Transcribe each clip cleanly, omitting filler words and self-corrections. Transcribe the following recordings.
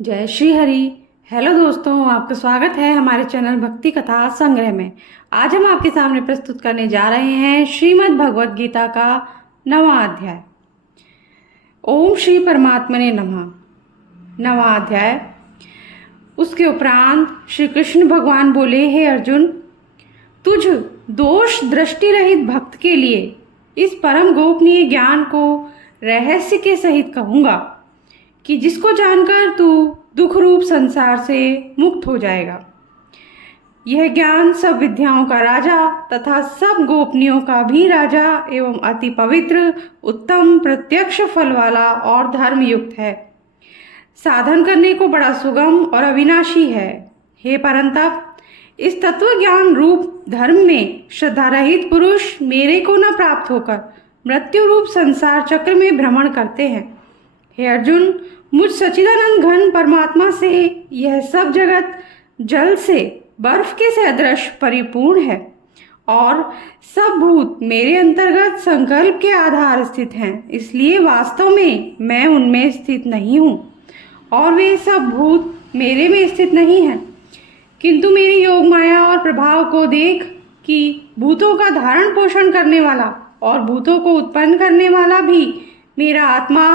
जय श्री हरि। हेलो दोस्तों, आपका स्वागत है हमारे चैनल भक्ति कथा संग्रह में। आज हम आपके सामने प्रस्तुत करने जा रहे हैं श्रीमद् भगवद गीता का 9वां अध्याय। ओम श्री परमात्मने नमः। 9वां अध्याय। उसके उपरांत श्री कृष्ण भगवान बोले, हे अर्जुन, तुझ दोष दृष्टि रहित भक्त के लिए इस परम गोपनीय ज्ञान को रहस्य के सहित कहूँगा कि जिसको जानकर तू दुख रूप संसार से मुक्त हो जाएगा। यह ज्ञान सब विद्याओं का राजा तथा सब गोपनीयों का भी राजा एवं अति पवित्र, उत्तम, प्रत्यक्ष फल वाला और धर्म युक्त है। साधन करने को बड़ा सुगम और अविनाशी है। हे परंतप, इस तत्व ज्ञान रूप धर्म में श्रद्धा रहित पुरुष मेरे को न प्राप्त होकर मृत्यु रूप संसार चक्र में भ्रमण करते हैं। हे अर्जुन, मुझ सच्चिदानंद घन परमात्मा से यह सब जगत जल से बर्फ के सदृश परिपूर्ण है और सब भूत मेरे अंतर्गत संकल्प के आधार स्थित हैं। इसलिए वास्तव में मैं उनमें स्थित नहीं हूँ और वे सब भूत मेरे में स्थित नहीं हैं, किंतु मेरी योग माया और प्रभाव को देख कि भूतों का धारण पोषण करने वाला और भूतों को उत्पन्न करने वाला भी मेरा आत्मा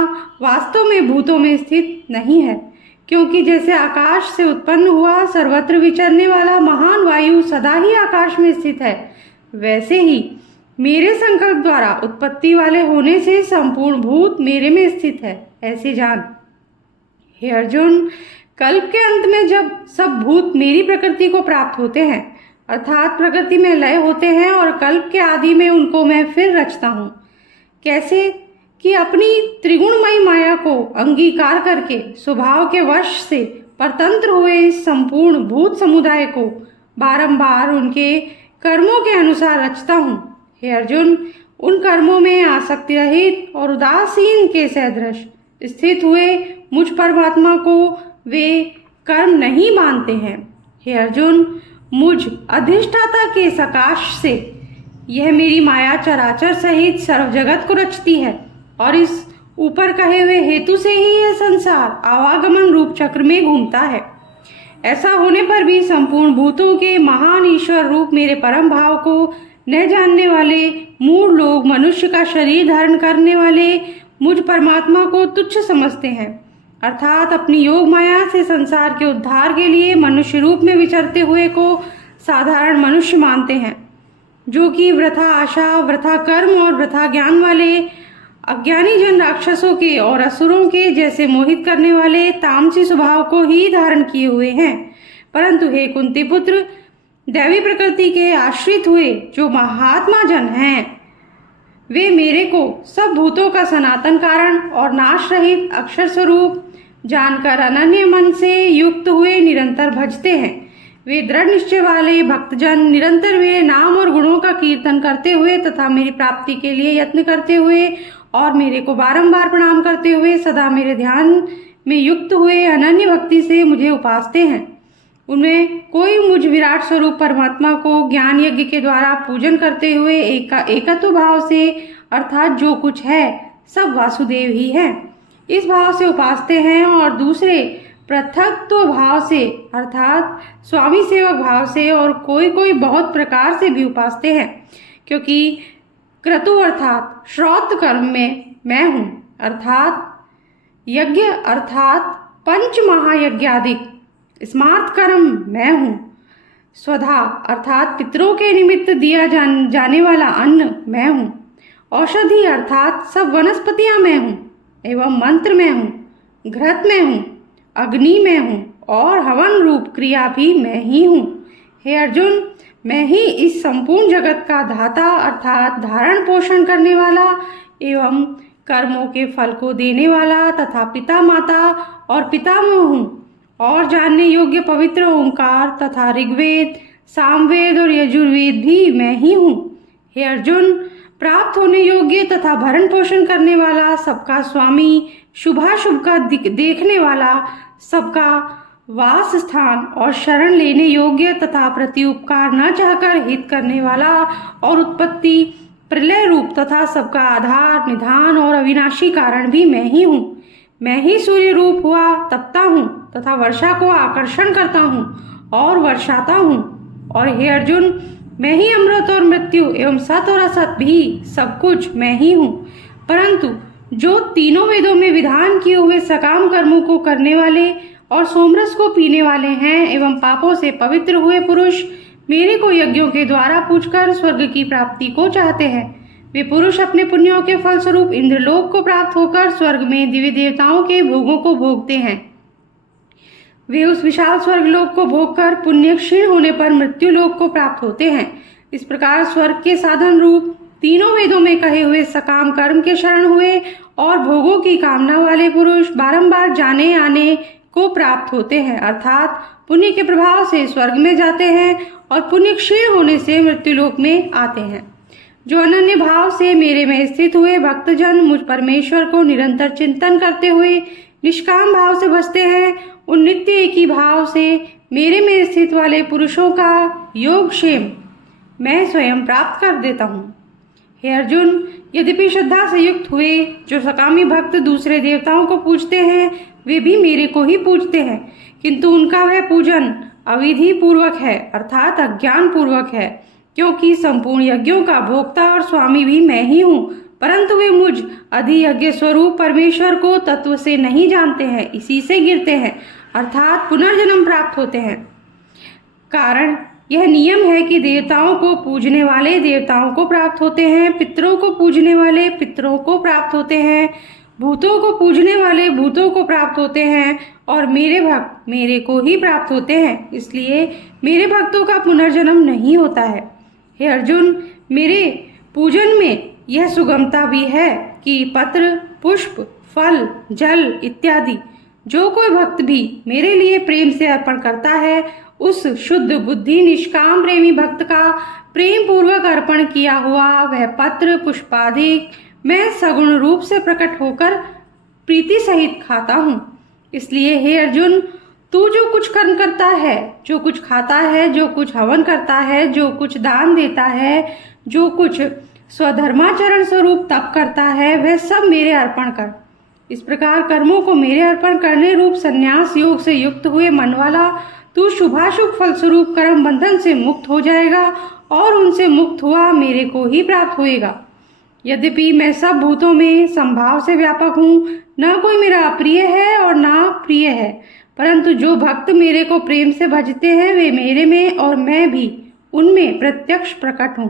वास्तव में भूतों में स्थित नहीं है। क्योंकि जैसे आकाश से उत्पन्न हुआ सर्वत्र विचरने वाला महान वायु सदा ही आकाश में स्थित है, वैसे ही मेरे संकल्प द्वारा उत्पत्ति वाले होने से संपूर्ण भूत मेरे में स्थित है, ऐसे जान। हे अर्जुन, कल्प के अंत में जब सब भूत मेरी प्रकृति को प्राप्त होते हैं, अर्थात प्रकृति में लय होते हैं, और कल्प के आदि में उनको मैं फिर रचता हूँ, कैसे कि अपनी त्रिगुणमयी माया को अंगीकार करके स्वभाव के वश से परतंत्र हुए इस संपूर्ण भूत समुदाय को बारंबार उनके कर्मों के अनुसार रचता हूँ। हे अर्जुन, उन कर्मों में आसक्ति रहित और उदासीन के सदृश स्थित हुए मुझ परमात्मा को वे कर्म नहीं मानते हैं। हे अर्जुन, मुझ अधिष्ठाता के सकाश से यह मेरी माया चराचर सहित सर्व जगत को रचती है और इस ऊपर कहे हुए हेतु से ही यह संसार आवागमन रूप चक्र में घूमता है। ऐसा होने पर भी संपूर्ण भूतों के महान ईश्वर रूप मेरे परम भाव को न जानने वाले मूढ़ लोग मनुष्य का शरीर धारण करने वाले मुझ परमात्मा को तुच्छ समझते हैं, अर्थात अपनी योग माया से संसार के उद्धार के लिए मनुष्य रूप में विचरते हुए को साधारण मनुष्य मानते हैं, जो कि वृथा आशा, वृथा कर्म और वृथा ज्ञान वाले अज्ञानी जन राक्षसों के और असुरों के जैसे मोहित करने वाले तामसी स्वभाव को ही धारण किए हुए हैं। परंतु हे कुंती पुत्र, दैवी प्रकृति के आश्रित हुए जो महात्मा जन हैं, वे मेरे को सब भूतों का सनातन कारण और नाश रहित अक्षर स्वरूप जानकर अनन्य मन से युक्त हुए निरंतर भजते हैं। वे दृढ़ निश्चय वाले भक्तजन निरंतर मेरे नाम और गुणों का कीर्तन करते हुए तथा मेरी प्राप्ति के लिए यत्न करते हुए और मेरे को बारंबार प्रणाम करते हुए सदा मेरे ध्यान में युक्त हुए अनन्य भक्ति से मुझे उपासते हैं। उनमें कोई मुझ विराट स्वरूप परमात्मा को ज्ञान यज्ञ के द्वारा पूजन करते हुए एकत्व भाव से, अर्थात जो कुछ है सब वासुदेव ही है, इस भाव से उपासते हैं, और दूसरे पृथक्त्व भाव से अर्थात स्वामी सेवक भाव से और कोई कोई बहुत प्रकार से भी उपासते हैं। क्योंकि क्रतु अर्थात श्रौत कर्म में मैं हूँ, अर्थात यज्ञ अर्थात पंच महायज्ञादिक स्मार्त कर्म मैं हूँ, स्वधा अर्थात पितरों के निमित्त दिया जाने वाला अन्न मैं हूँ, औषधि अर्थात सब वनस्पतियाँ मैं हूँ, एवं मंत्र मैं हूँ, घृत मैं हूँ, अग्नि में हूँ और हवन रूप क्रिया भी मैं ही हूँ। हे अर्जुन, मैं ही इस संपूर्ण जगत का धाता अर्थात धारण पोषण करने वाला एवं कर्मों के फल को देने वाला तथा पिता माता और पितामह हूँ, और जानने योग्य पवित्र ओंकार तथा ऋग्वेद, सामवेद और यजुर्वेद भी मैं ही हूँ। हे अर्जुन, प्राप्त होने योग्य तथा भरण पोषण करने वाला, सबका स्वामी, शुभाशुभ का देखने वाला, सबका वास स्थान और शरण लेने योग्य तथा प्रति उपकार न चाहकर हित करने वाला, और उत्पत्ति प्रलय रूप तथा सबका आधार, निधान और अविनाशी कारण भी मैं ही हूँ। मैं ही सूर्य रूप हुआ तपता हूँ तथा वर्षा को आकर्षण करता हूँ और वर्षाता हूँ। और हे अर्जुन, मैं ही अमृत और मृत्यु एवं सत और असत भी सब कुछ मैं ही हूँ। परंतु जो तीनों वेदों में विधान किए हुए सकाम कर्मों को करने वाले और सोमरस को पीने वाले हैं एवं पापों से पवित्र हुए पुरुष मेरे को यज्ञों के द्वारा पूजकर स्वर्ग की प्राप्ति को चाहते हैं, वे पुरुष अपने पुण्यों के फलस्वरूप इंद्रलोक को प्राप्त होकर स्वर्ग में दिव्य देवताओं के भोगों को भोगते हैं। वे उस विशाल स्वर्गलोक को भोगकर पुण्य क्षीण होने पर मृत्यु लोक को प्राप्त होते हैं। इस प्रकार स्वर्ग के साधन रूप तीनों वेदों में कहे हुए सकाम कर्म के शरण हुए और भोगों की कामना वाले पुरुष बारंबार जाने आने को प्राप्त होते हैं, अर्थात पुण्य के प्रभाव से स्वर्ग में जाते हैं और पुण्य क्षीण होने से मृत्युलोक में आते हैं। जो अनन्य भाव से मेरे में स्थित हुए भक्तजन मुझ परमेश्वर को निरंतर चिंतन करते हुए निष्काम भाव से बसते हैं, उन नित्य एक ही भाव से मेरे में स्थित वाले पुरुषों का योगक्षेम मैं स्वयं प्राप्त कर देता हूँ। हे अर्जुन, यद्यपि श्रद्धा से युक्त हुए जो सकामी भक्त दूसरे देवताओं को पूजते हैं वे भी मेरे को ही पूजते हैं, किंतु उनका वह पूजन अविधि पूर्वक है, अर्थात अज्ञान पूर्वक है, क्योंकि संपूर्ण यज्ञों का भोक्ता और स्वामी भी मैं ही हूँ। परंतु वे मुझ अधियज्ञ स्वरूप परमेश्वर को तत्व से नहीं जानते हैं, इसी से गिरते हैं, अर्थात पुनर्जन्म प्राप्त होते हैं। कारण यह नियम है कि देवताओं को पूजने वाले देवताओं को प्राप्त होते हैं, पितरों को पूजने वाले पितरों को प्राप्त होते हैं, भूतों को पूजने वाले भूतों को प्राप्त होते हैं और मेरे भक्त मेरे को ही प्राप्त होते हैं। इसलिए मेरे भक्तों का पुनर्जन्म नहीं होता है। हे अर्जुन, मेरे पूजन में यह सुगमता भी है कि पत्र, पुष्प, फल, जल इत्यादि जो कोई भक्त भी मेरे लिए प्रेम से अर्पण करता है, उस शुद्ध बुद्धि निष्काम प्रेमी भक्त का प्रेम पूर्वक अर्पण किया हुआ वह पत्र पुष्पादि मैं सगुण रूप से प्रकट होकर प्रीति सहित खाता हूँ। इसलिए हे अर्जुन, तू जो कुछ कर्म करता है, जो कुछ खाता है, जो कुछ हवन करता है, जो कुछ दान देता है, जो कुछ स्वधर्माचरण स्वरूप तप करता है, वह सब मेरे अर्पण कर। इस प्रकार कर्मों को मेरे अर्पण करने रूप संन्यास योग से युक्त हुए मन वाला तू शुभाशुभ फलस्वरूप कर्म बंधन से मुक्त हो जाएगा और उनसे मुक्त हुआ मेरे को ही प्राप्त होएगा। यद्यपि मैं सब भूतों में संभाव से व्यापक हूँ, न कोई मेरा अप्रिय है और न प्रिय है, परंतु जो भक्त मेरे को प्रेम से भजते हैं वे मेरे में और मैं भी उनमें प्रत्यक्ष प्रकट हूँ।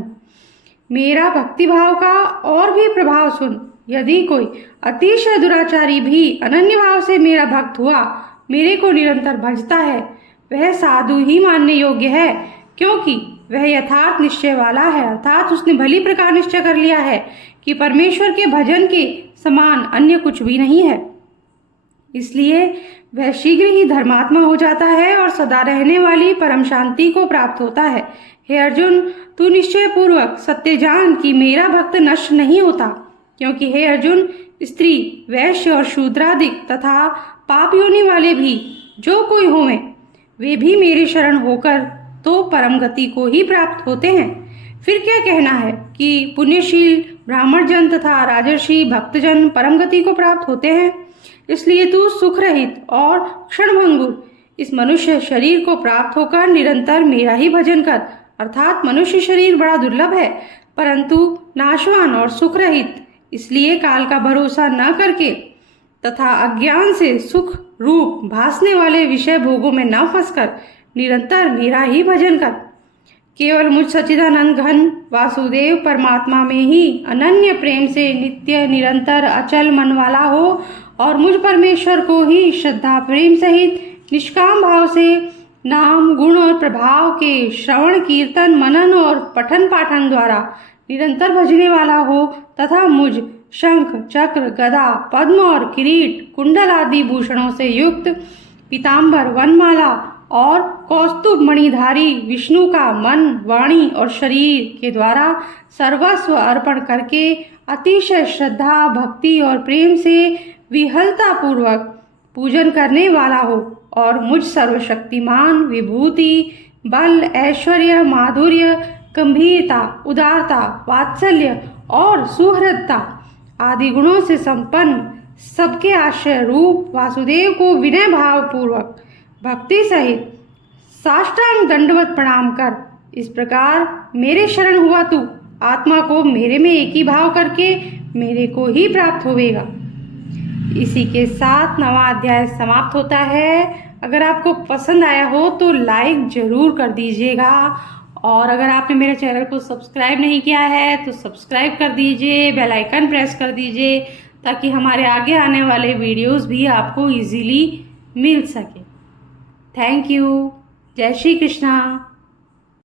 मेरा भक्तिभाव का और भी प्रभाव सुन। यदि कोई अतिशय दुराचारी भी अनन्य भाव से मेरा भक्त हुआ मेरे को निरंतर भजता है, वह साधु ही मानने योग्य है, क्योंकि वह यथार्थ निश्चय वाला है, अर्थात उसने भली प्रकार निश्चय कर लिया है कि परमेश्वर के भजन के समान अन्य कुछ भी नहीं है। इसलिए वह शीघ्र ही धर्मात्मा हो जाता है और सदा रहने वाली परम शांति को प्राप्त होता है। हे अर्जुन, तू निश्चय पूर्वक सत्य जान कि मेरा भक्त नष्ट नहीं होता, क्योंकि हे अर्जुन, स्त्री, वैश्य और शूद्रादिक तथा पाप योनि वाले भी जो कोई होवें वे भी मेरे शरण होकर तो परम गति को ही प्राप्त होते हैं। फिर क्या कहना है कि पुण्यशील ब्राह्मण जन तथा राजर्षि भक्तजन परम गति को प्राप्त होते हैं। इसलिए तू सुख रहित और क्षणभंगुर इस मनुष्य शरीर को प्राप्त होकर निरंतर मेरा ही भजन कर, अर्थात मनुष्य शरीर बड़ा दुर्लभ है परंतु नाशवान और सुख रहित, इसलिए काल का भरोसा न करके तथा अज्ञान से सुख रूप भासने वाले विषय भोगों में न फंसकर निरंतर मेरा ही भजन कर। केवल मुझ सच्चिदानंद घन वासुदेव परमात्मा में ही अनन्य प्रेम से नित्य निरंतर अचल मन वाला हो और मुझ परमेश्वर को ही श्रद्धा प्रेम सहित निष्काम भाव से नाम गुण और प्रभाव के श्रवण कीर्तन मनन और पठन पाठन द्वारा निरंतर भजने वाला हो तथा मुझ शंख चक्र गदा पद्म और किरीट कुंडल आदि भूषणों से युक्त पीताम्बर वनमाला और कौस्तुभ मणिधारी विष्णु का मन वाणी और शरीर के द्वारा सर्वस्व अर्पण करके अतिशय श्रद्धा भक्ति और प्रेम से विहलता पूर्वक पूजन करने वाला हो और मुझ सर्वशक्तिमान विभूति बल ऐश्वर्य माधुर्य गंभीरता उदारता वात्सल्य और सुहृदता आदि गुणों से संपन्न सबके आश्रय रूप वासुदेव को विनय भाव पूर्वक भक्ति सहित साष्टांग दंडवत प्रणाम कर इस प्रकार मेरे शरण हुआ तू आत्मा को मेरे में एक ही भाव करके मेरे को ही प्राप्त होवेगा। इसी के साथ 9वां अध्याय समाप्त होता है। अगर आपको पसंद आया हो तो लाइक ज़रूर कर दीजिएगा और अगर आपने मेरे चैनल को सब्सक्राइब नहीं किया है तो सब्सक्राइब कर दीजिए, बेल आइकन प्रेस कर दीजिए ताकि हमारे आगे आने वाले वीडियोस भी आपको इजीली मिल सके। Thank you. जय श्री कृष्णा।